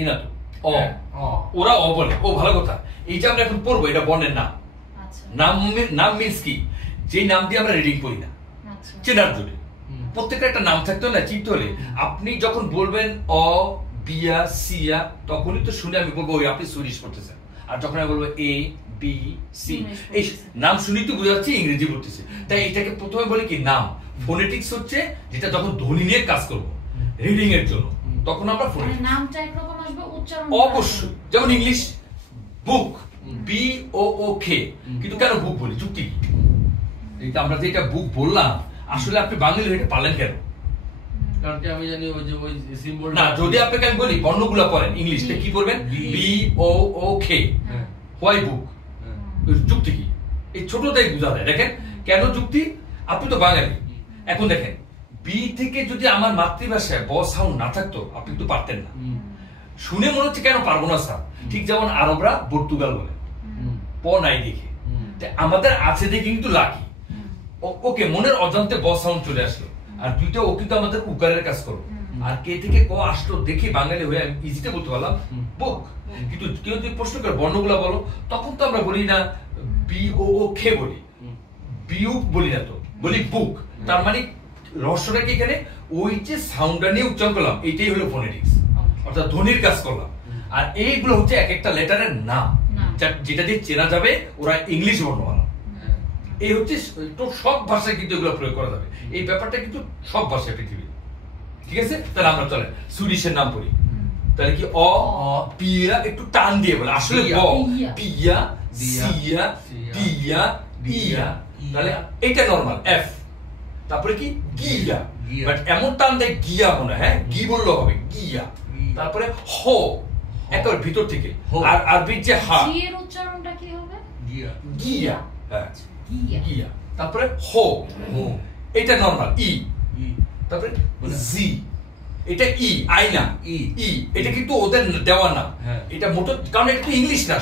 ইনা তো অ ওরা অ বলে, ও ভালো কথা। এইটা আমরা এখন পড়বো, এটা বর্ণের নাম। নাম মিন্স কি, যে নাম দিয়ে আমরা রিডিং করি না, চেনার জন্য প্রত্যেকটা একটা নাম থাকতো না, চিনতে হলে আপনি যখন বলবেন অ বিয়া সিয়া, তখনই তো শুনে আমি বলবো ওই আপনি সুইডিশ পড়তেছেন। আর যখন আমি বলবো এ বি সি, এই নাম শুনি তো বোঝা যাচ্ছে ইংরেজি পড়তেছে। তাই এটাকে প্রথমে বলি কি নাম। ফোনেটিক্স হচ্ছে যেটা যখন ধ্বনি নিয়ে কাজ করবো রিডিং এর জন্য, তখন আমরা ফোনেটিক্স। নামটা একরকম আসবে, উচ্চারণ অবশ্যই। যেমন ইংলিশ বুক, বি ও ও খে, কিন্তু কেন বুক বলি, যুক্তি কি? এটা আমরা যেটা বুক বললাম, আসলে আপনি বাঙালি এটা পারলেন কেন? কারণ কি আমি জানি ওই যে ওই সিম্বল না, যদি আপনাকে আমি বলি বর্ণগুলো পড়েন ইংলিশে কি করবেন, বি ও ও খে, হোয়াই বুক, যুক্তি কি? এই ছোটটাই বোঝা যায়। দেখেন কেন যুক্তি, আপনি তো বাঙালি। এখন দেখেন বি থেকে যদি আমার মাতৃভাষায় ব সাউন্ড না থাকতো আপনি তো পারতেন না। শুনে মনে হচ্ছে কেন পারবো না স্যার, ঠিক যেমন আরবরা পর্তুগাল বলে প নাই দেখে, আমাদের আছে দেখে কিন্তু লাকি। ওকে মনের অজান্তে ব সাউন্ড চলে আসলো, আর দুইটা ও কিন্তু আমাদের উকারের কাজ করো। আর কে থেকে ক আসলো দেখে বাঙালি হয়ে আমি ইজিতে বলতে পারলাম বুক। কিন্তু কেউ যদি প্রশ্ন করে বর্ণগুলা বলো, তখন তো আমরা বলি না বি ও ও খে বলি, বিউক বলি না, তো বলি বুক। তার মানে রহস্যটা কি এখানে, ওই যে সাউন্ডটা নিয়ে উচ্চারণ করলাম এটাই হলো ফোনেটিক্স, অর্থাৎ ধ্বনির কাজ করলাম। আর এইগুলো হচ্ছে এক একটা লেটারের নাম, যেটা দিয়ে চেনা যাবে ওরা ইংলিশ বর্ণমালা। এই হচ্ছে সব ভাষায় কিন্তু এগুলো প্রয়োগ করা যাবে, এই ব্যাপারটা কিন্তু সব ভাষায় পৃথিবী। ঠিক আছে, তাহলে আমরা চলেন সুইডিশের নাম পড়ি। তাহলে কি অ পিয়া একটু টান দিয়ে বলে, আসলে ব পিয়া সিয়া টিয়া ইয়া, তাহলে এটা নরমাল এফ। তারপরে কি গিয়া, বাট এমন টান দেয় গিয়া মনে, হ্যাঁ গি বললেও হবে গিয়া। তারপরে হ একেবারে ভিতর থেকে, আর আরবির যে হা এর উচ্চারণটা কি হবে, গিয়া গিয়া, হ্যাঁ গিয়া। তারপরে হো, এটা নরমাল ই। তারপরে জি, এটা ই আইনা, ই এটা কিন্তু ওদের দেওয়া না, এটা মোটর, কারণ এটা ইংলিশ না,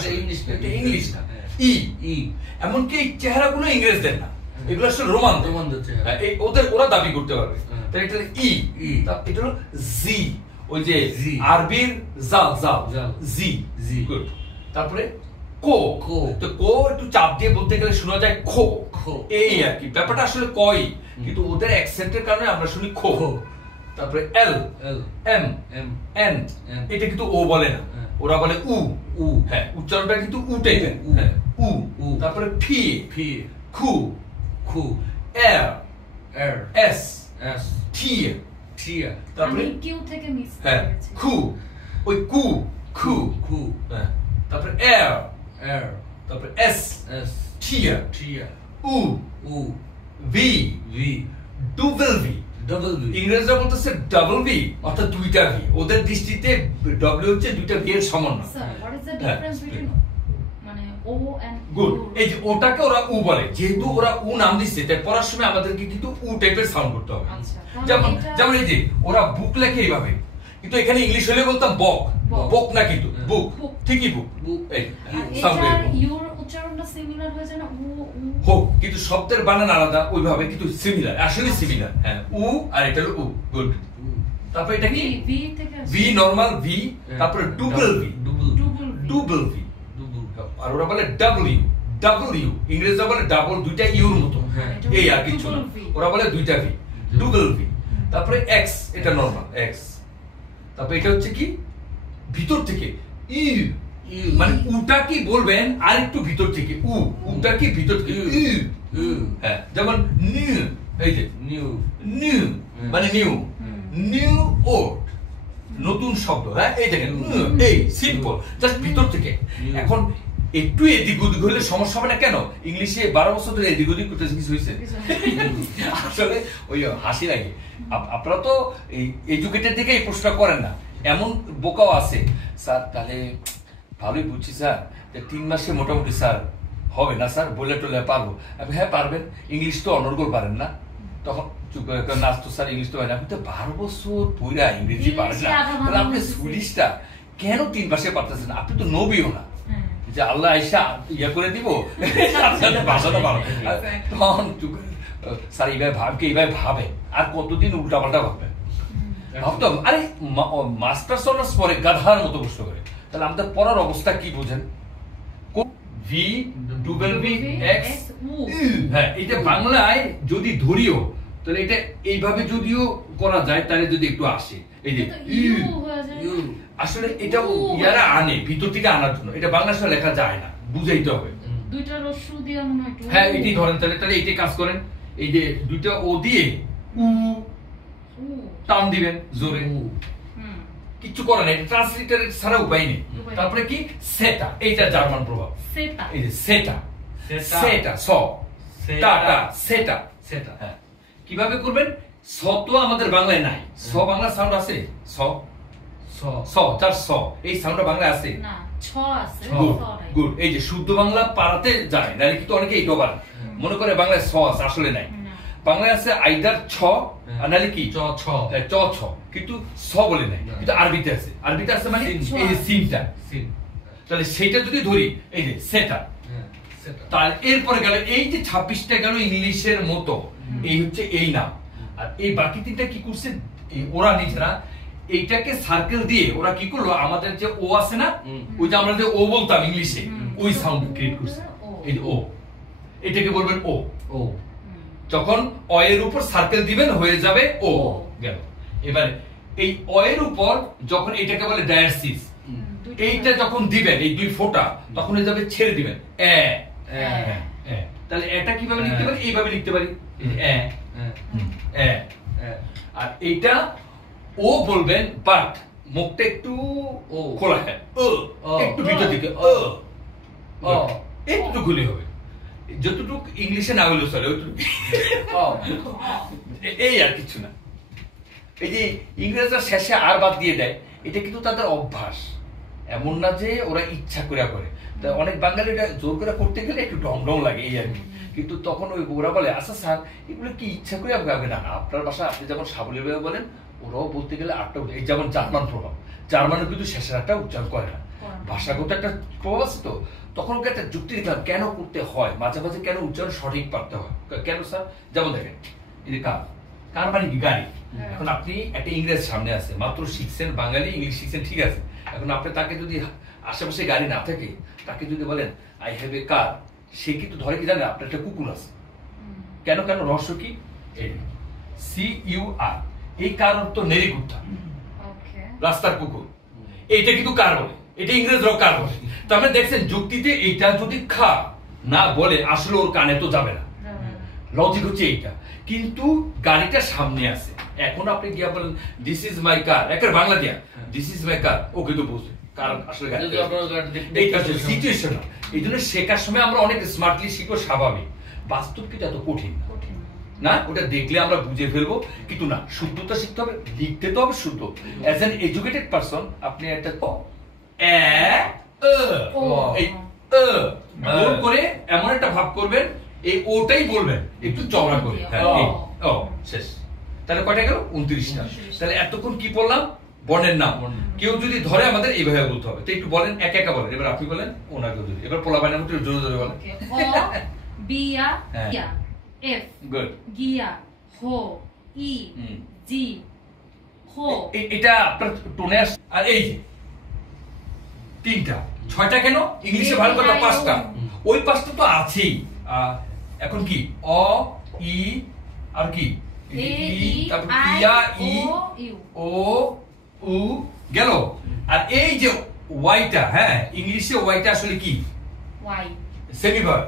এটা ইংলিশ না। ই ই এমনকি এই চেহারাগুলো ইংরেজদের না, এগুলো আসলে রোমান, ওদের ওরা দাবি করতে পারবে। তাহলে এটা ই, এটা হলো জি, ওই যে আরবির জাল জাল জি জি। গুড। তারপরে কো, তো কো একটু চাপ দিয়ে বলতে গেলে শোনা যায় খো খো, এই আর কি ব্যাপারটা আসলে কই, কিন্তু ওদের অ্যাকসেন্টের কারণে আমরা শুনি খো। তারপরে এল এম এন, এটা কিন্তু ও বলে না, ওরা বলে উ উ, হ্যাঁ উচ্চারণটা কিন্তু উ টাইপের, উ উ। তারপরে ফি ফি খু খু, এর এর এস এস টিয়া টিয়া। তারপরে কিউ থেকে মিস হ্যাঁ খু, ওই কু খু খু, হ্যাঁ। তারপরে এর এর, তারপরে S S T T, U U, V V, double V double V. ইংরেজরা বলতেছে ডাবল ভি, অর্থাৎ দুইটা ভি। ওদের দৃষ্টিতে ডব্লিউ হচ্ছে দুইটা ভি এর সমান। Sir what is the difference between মানে ও এন্ড গুড, এই যে ওটাকে ওরা উ বলে, যেহেতু ওরা উ নাম দিচ্ছে তাই পড়ার সময় আমাদেরকে কিন্তু উ টাইপের সাউন্ড করতে হবে। যেমন যেমন এই যে ওরা বুক লেখে এইভাবে, কিন্তু এখানে ইংলিশ হলে বলতাম বক, বক না কিন্তু বুক, ঠিকই বুক বুক, এই সাউন্ড ইউর উচ্চারণটা সিমিলার হয়ে যায় না, উ উ হো, কিন্তু শব্দের বানান আলাদা ওইভাবে, কিন্তু সিমিলার, আসলে সিমিলার। হ্যাঁ উ আর এটা হলো উ। গুড। তারপর এটা কি ভি থেকে ভি নরমাল ভি, তারপরে ডবল ভি ডবল ভি, আর ওরা বলে ডাব্লিউ ডাব্লিউ, ইংরেজরা বলে ডাবল, দুইটা ইউর মতো, এই আর কিছু না, ওরা বলে দুইটা ভি ডবল ভি। তারপরে এক্স, এটা নরমাল এক্স। তারপর এটা হচ্ছে কি ভিতর থেকে ই, মানে উটা কি বলবেন আর একটু ভিতর থেকে, উটা কি ভিতর থেকে ই, হ্যাঁ যেমন নিউ, এই যে নিউ নিউ মানে নিউ নিউ ওয়ার্ড, নতুন শব্দ, হ্যাঁ এই দেখেন এই সিম্পল জাস্ট ভিতর থেকে। এখন একটু এদিক ওদিক হলে সমস্যা হবে না, কেন ইংলিশে 12 বছর ধরে এদিক ওদিক করতে কিছু হয়েছে? আসলে ওই হাসি লাগে, আপনারা তো এই এডুকেটেড দিকে এই প্রশ্ন করেন না, এমন বোকাও আছে। স্যার তাহলে ভালোই বুঝছি স্যার, 3 মাসে মোটামুটি স্যার হবে না স্যার, বলে টলে পারবো? হ্যাঁ পারবেন, ইংলিশ তো অনর্গল পারেন না। তখন চুপ নাচ তো স্যার ইংলিশ তো পারেন, আপনি তো 12 বছর পইরা ইংরেজি পারেন না, তাহলে আপনি সুইডিশটা কেন 3 মাসে পারতেছেন? আপনি তো নবীও না যে আল্লাহ আইসা ইয়া করে দিব ভাষাটা পারো। তখন স্যার এইভাবে ভাবকে এইভাবে ভাবে, আর কতদিন উল্টা পাল্টা ভাববেন? ভাবতাম আরে মাস্টার্স অনার্স পরে গাধার মতো প্রশ্ন করে, তাহলে আমাদের পড়ার অবস্থা কি বোঝেন? ভি ডুবেল ভি এক্স, হ্যাঁ এটা বাংলায় যদি ধরিও তাহলে এটা এইভাবে যদিও করা যায় তাহলে যদি একটু আসে, এই যে আসলে এটা ইয়ারা আনে ভিতর থেকে আনার জন্য, এটা বাংলা সাথে লেখা যায় না, বুঝাইতে হবে। দুইটা রস্য দিয়ে মনে হয় হ্যাঁ এটি ধরেন, তাহলে এইটাই কাজ করেন, এই যে দুইটা ও দিয়ে টান দিবেন জোরে, কিছু করে না, এটা ট্রান্সলেটর ছাড়া উপায় নেই। তারপরে কি সেটা, এইটা জার্মান প্রভাব, এই যে সেটা সেটা স টাটা সেটা সেটা, হ্যাঁ কিভাবে করবেন? স তো আমাদের বাংলায় নাই, স বাংলা সাউন্ড আছে, স স স তার স এই সাউন্ডটা বাংলায় আছে না, ছ আছে, গুড। এই যে শুদ্ধ বাংলা পারাতে যায় নাহলে কিন্তু অনেকে এইটাও পারে, মনে করে বাংলায় স আছে, আসলে নাই। বাংলায় আছে আইদার ছ আর নাহলে কি চ ছ চ ছ, কিন্তু স বলে নাই, কিন্তু আরবিতে আছে, আরবিতে আছে মানে এই যে সিনটা, তাহলে সেটা যদি ধরি এই যে সেটা, তার এরপরে গেল এই যে 26টা গেল ইংলিশের মতো, এই হচ্ছে এই নাম। আর এই বাকি তিনটা কি করছে ওরা নিজেরা, এইটাকে সার্কেল দিয়ে ওরা কি করলো, আমাদের যে ও আছে না, ওই যে আমরা যে ও বলতাম ইংলিশে, ওই সাউন্ড ক্রিয়েট করছে, এই যে ও, এটাকে বলবেন ও। ও যখন অ এর উপর সার্কেল দিবেন হয়ে যাবে ও গেল। এবারে এই অ এর উপর যখন এটাকে বলে ডায়ারসিস, এইটা যখন দিবেন এই দুই ফোঁটা, তখন হয়ে যাবে ছেড়ে দিবেন এ। তাহলে এটা কিভাবে লিখতে পারি? এইভাবে লিখতে পারি, আর এইটা ও বলবেন, বাট মুখটা একটু খোলা, হ্যাঁ একটু ভিতর দিকে একটু খুলে হবে, যতটুক ইংলিশে না হলেও চলে ওইটুকু, এই আর কিছু না। এই যে ইংরেজরা শেষে আর বাদ দিয়ে দেয়, এটা কিন্তু তাদের অভ্যাস, এমন না যে ওরা ইচ্ছা করে করে। অনেক বাঙালি এটা জোর করে করতে গেলে একটু ডং ডং লাগে এই আর কি, কিন্তু তখন ওই ওরা বলে আচ্ছা স্যার এগুলো কি ইচ্ছা করে হবে না, আপনার বাসা আপনি যেমন সাবলীলভাবে বলেন ওরাও বলতে গেলে আটটা, এই যেমন জার্মান প্রভাব, জার্মানও কিন্তু শেষের একটা উচ্চারণ করে না, ভাষাগত একটা প্রভাব আছে। তো তখন ওকে একটা যুক্তি দিলাম কেন করতে হয়, মাঝে মাঝে কেন উচ্চারণ সঠিক পারতে হয়, কেন স্যার? যেমন দেখেন এই যে কার, কার মানে কি গাড়ি, এখন আপনি একটা ইংরেজ সামনে আছে, মাত্র শিখছেন বাঙালি, ইংলিশ শিখছেন ঠিক আছে, এখন আপনি তাকে যদি আশেপাশে গাড়ি না থাকে, তাকে যদি বলেন আই হ্যাভ এ কার, সে কিন্তু ধরে কি জানে আপনার একটা কুকুর আছে। কেন কেন রহস্য কি? CUR, এই কার অর্থ নেড়িকুত্তা, রাস্তার কুকুর, এইটা কিন্তু কার বলে, এটা ইংরেজরাও কার বলে। তার মানে দেখছেন যুক্তিতে এইটা যদি খা না বলে আসলে ওর কানে তো যাবে না, লজিক হচ্ছে এইটা। কিন্তু গাড়িটা সামনে আছে, এখন আপনি গিয়া বলেন দিস ইজ মাই কার, একের বাংলা দিয়া দিস ইজ মাই কার, ও কিন্তু বুঝবে কারণ আসলে সিচুয়েশন। এই জন্য শেখার সময় আমরা অনেক স্মার্টলি শিখবো, স্বাভাবিক। বাস্তব কিন্তু এত কঠিন না, ওটা দেখলে আমরা বুঝে ফেলবো, কিন্তু না শুদ্ধতা শিখতে হবে, লিখতে তো হবে শুদ্ধ। অ্যাজ এন এডুকেটেড পারসন আপনি একটা গোল করে এমন একটা ভাব করবেন, এই ওটাই বলবেন একটু চওড়া করে, শেষ। তাহলে কয়টা গেল? 29টা। তাহলে এতক্ষণ কি বললাম? বর্ণের নাম। কেউ যদি ধরে আমাদের এইভাবে বলতে হবে, তো একটু বলেন, একা একা বলেন। এবার আপনি বলেন, ওনাকে যদি এবার পোলা বাইনা একটু জোরে জোরে বলেন। বিয়া ইয়া এফ গুড গিয়া হো ই জি হো, এটা আপনার টোনে আসে। আর এই যে তিনটা, 6টা কেন? ইংলিশে ভালো কথা 5টা, ওই 5টা তো আছেই। এখন কি অ ই আর কি তারপর ইয়া ই ও উ গেল। আর এই যে ওয়াইটা, হ্যাঁ ইংলিশে ওয়াইটা আসলে কি? ওয়াই সেমিভার,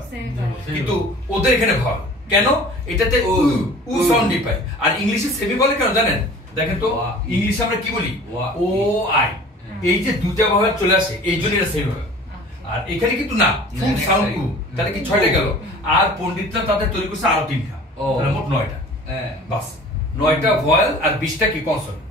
কিন্তু ওদের এখানে ভার। কেন? এটাতে উ সাউন্ড পায়। আর ইংলিশে সেমি বলে কেন জানেন? দেখেন তো ইংলিশে আমরা কি বলি? ও আই, এই যে দুইটা ভাবে চলে আসে, এই জন্য এটা সেমি ভাবে। আর এখানে কিন্তু না, ফুল সাউন্ড উ। তাহলে কি 6টা গেল। আর পণ্ডিতরা তাদের তৈরি করছে আরো 3টা, তাহলে মোট 9টা। বাস 9টা ভয়েল আর 20টা কি কনসোনেন্ট।